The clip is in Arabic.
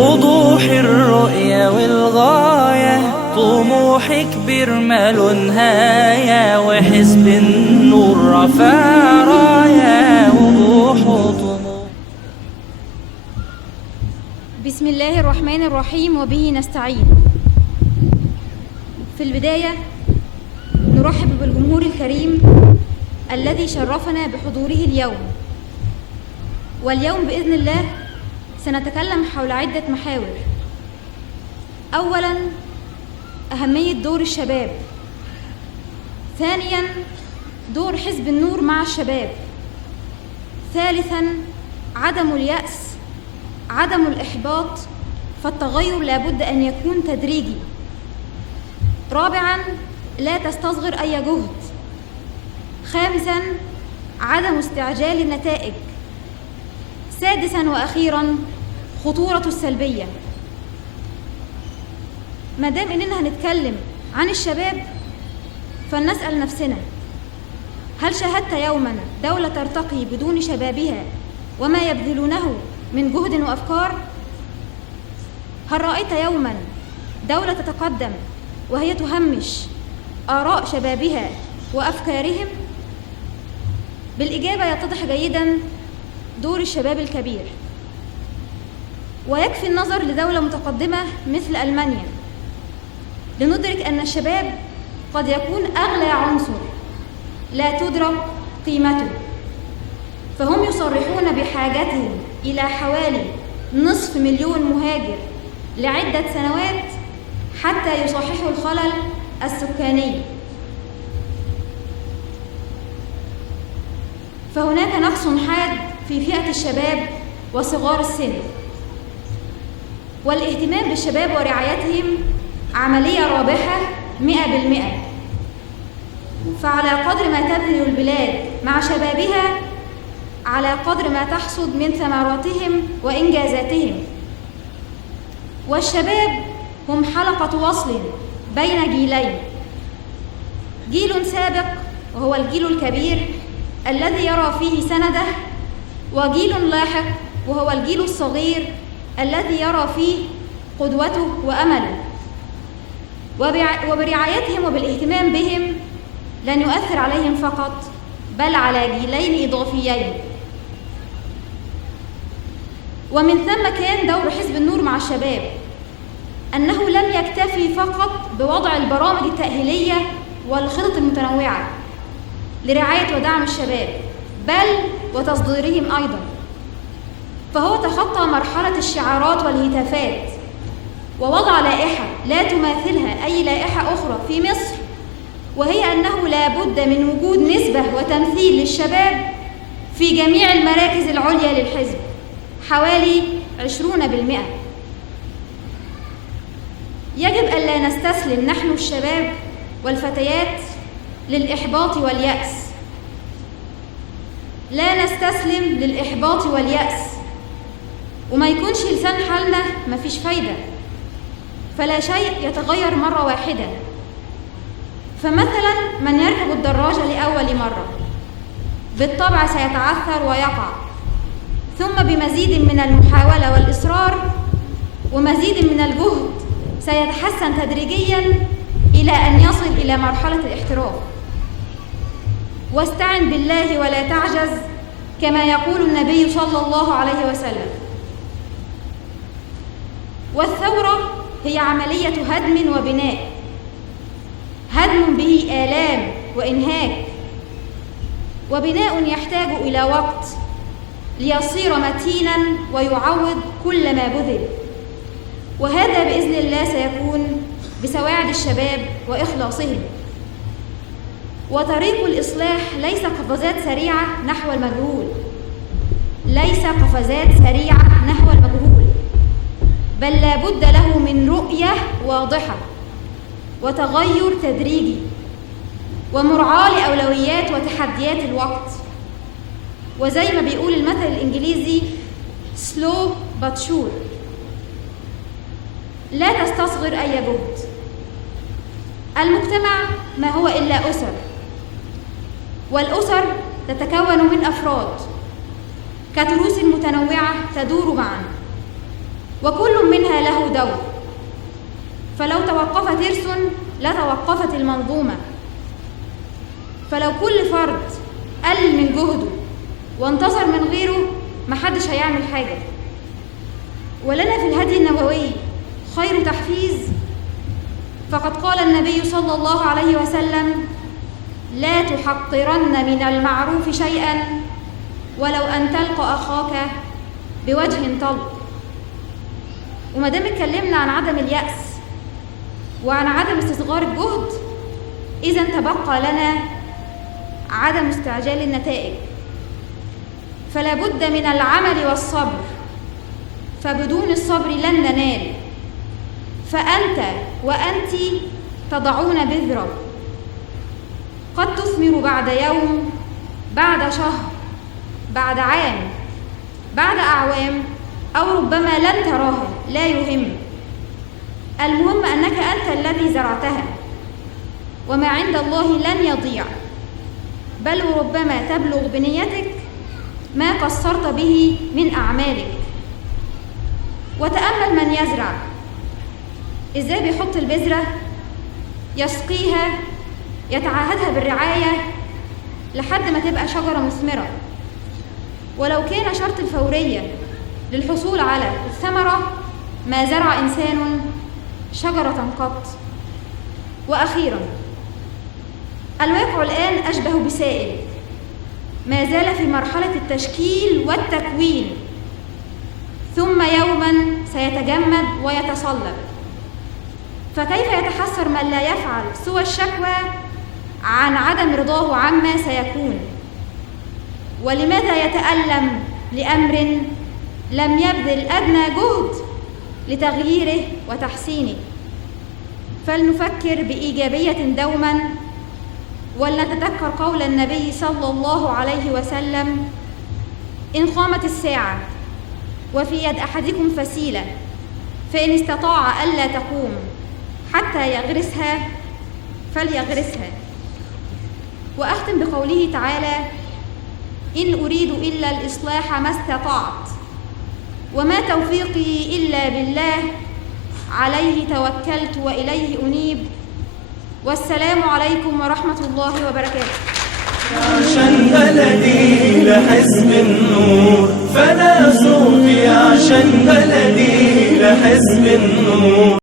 وضوح الرؤية والغاية، طموحك برمال نهاية، وحزب النور رفع راية وضوح طموح. بسم الله الرحمن الرحيم وبه نستعين. في البداية نرحب بالجمهور الكريم الذي شرفنا بحضوره اليوم. واليوم بإذن الله سنتكلم حول عدة محاور. أولاً أهمية دور الشباب. ثانياً دور حزب النور مع الشباب. ثالثاً عدم اليأس، عدم الإحباط، فالتغير لابد أن يكون تدريجي. رابعاً لا تستصغر أي جهد. خامساً عدم استعجال النتائج. سادساً وأخيراً خطورة السلبية. ما دام إننا هنتكلم عن الشباب فلنسأل نفسنا: هل شاهدت يوماً دولة ترتقي بدون شبابها وما يبذلونه من جهد وأفكار؟ هل رأيت يوماً دولة تتقدم وهي تهمش آراء شبابها وأفكارهم؟ بالإجابة يتضح جيداً دور الشباب الكبير. ويكفي النظر لدولة متقدمة مثل ألمانيا لندرك أن الشباب قد يكون أغلى عنصر لا تدرك قيمته، فهم يصرحون بحاجتهم إلى حوالي 500,000 مهاجر لعدة سنوات حتى يصححوا الخلل السكاني. فهناك نقص حاد في فئة الشباب وصغار السن، والاهتمام بالشباب ورعايتهم عملية رابحة 100%. فعلى قدر ما تبذل البلاد مع شبابها على قدر ما تحصد من ثمراتهم وإنجازاتهم. والشباب هم حلقة وصل بين جيلين: جيل سابق وهو الجيل الكبير الذي يرى فيه سنده، وجيل لاحق وهو الجيل الصغير الذي يرى فيه قدوته وأمله. وبرعايتهم وبالاهتمام بهم لن يؤثر عليهم فقط بل على جيلين إضافيين. ومن ثم كان دور حزب النور مع الشباب أنه لم يكتفي فقط بوضع البرامج التأهيلية والخطط المتنوعة لرعاية ودعم الشباب، بل وتصديرهم أيضاً. فهو تخطى مرحلة الشعارات والهتافات ووضع لائحة لا تماثلها أي لائحة أخرى في مصر، وهي أنه لا بد من وجود نسبة وتمثيل للشباب في جميع المراكز العليا للحزب، حوالي 20%. يجب ألا نستسلم نحن الشباب والفتيات للإحباط واليأس. لا نستسلم للإحباط واليأس، وما يكونش لسان حالنا مفيش فايدة، فلا شيء يتغير مرة واحدة. فمثلا من يركب الدراجة لأول مرة بالطبع سيتعثر ويقع، ثم بمزيد من المحاولة والإصرار ومزيد من الجهد سيتحسن تدريجيا إلى أن يصل إلى مرحلة الاحتراف. واستعن بالله ولا تعجز، كما يقول النبي صلى الله عليه وسلم. والثورة هي عملية هدم وبناء، هدم به آلام وإنهاك، وبناء يحتاج إلى وقت ليصير متينا ويعوض كل ما بذل. وهذا بإذن الله سيكون بسواعد الشباب وإخلاصهم. وطريق الإصلاح ليس قفزات سريعة نحو المجهول، ليس قفزات سريعة نحو المجهول، بل لا بد له من رؤية واضحة وتغير تدريجي ومراعاة لأولويات وتحديات الوقت. وزي ما بيقول المثل الإنجليزي slow but sure. لا تستصغر أي جهد. المجتمع ما هو إلا أسر، والأسر تتكون من أفراد كتروس متنوعة تدور معا. وكل منها له دور، فلو توقف ترس لتوقفت المنظومة. فلو كل فرد قل من جهده وانتصر من غيره محدش هيعمل حاجة. ولنا في الهدي النبوي خير تحفيز، فقد قال النبي صلى الله عليه وسلم: لا تحقرن من المعروف شيئا ولو أن تلقى أخاك بوجه طلق. وما دام اتكلمنا عن عدم اليأس وعن عدم استصغار الجهد، إذن تبقى لنا عدم استعجال النتائج. فلا بد من العمل والصبر، فبدون الصبر لن ننال. فأنت وأنت تضعون بذرة قد تثمر بعد يوم، بعد شهر، بعد عام، بعد أعوام، أو ربما لن تراها، لا يهم. المهم أنك أنت الذي زرعتها، وما عند الله لن يضيع، بل ربما تبلغ بنيتك ما قصرت به من أعمالك. وتأمل من يزرع إزاي بيحط البذرة، يسقيها، يتعهدها بالرعاية لحد ما تبقى شجرة مثمرة. ولو كان شرط الفورية للحصول على الثمرة ما زرع إنسان شجرة قط. وأخيرا، الواقع الآن أشبه بسائل ما زال في مرحلة التشكيل والتكوين، ثم يوما سيتجمد ويتصلب. فكيف يتحسر من لا يفعل سوى الشكوى عن عدم رضاه عما سيكون؟ ولماذا يتألم لأمر لم يبذل أدنى جهد لتغييره وتحسينه؟ فلنفكر بإيجابية دوما، ولنتذكر قول النبي صلى الله عليه وسلم: إن قامت الساعة وفي يد أحدكم فسيلة فإن استطاع ألا تقوم حتى يغرسها فليغرسها. وأختم بقوله تعالى: إن أريد إلا الإصلاح ما استطعت وما توفيقي إلا بالله عليه توكلت وإليه أنيب. والسلام عليكم ورحمة الله وبركاته. عشان بلدي لحزب النور، فانا صوتي عشان بلدي لحزب النور.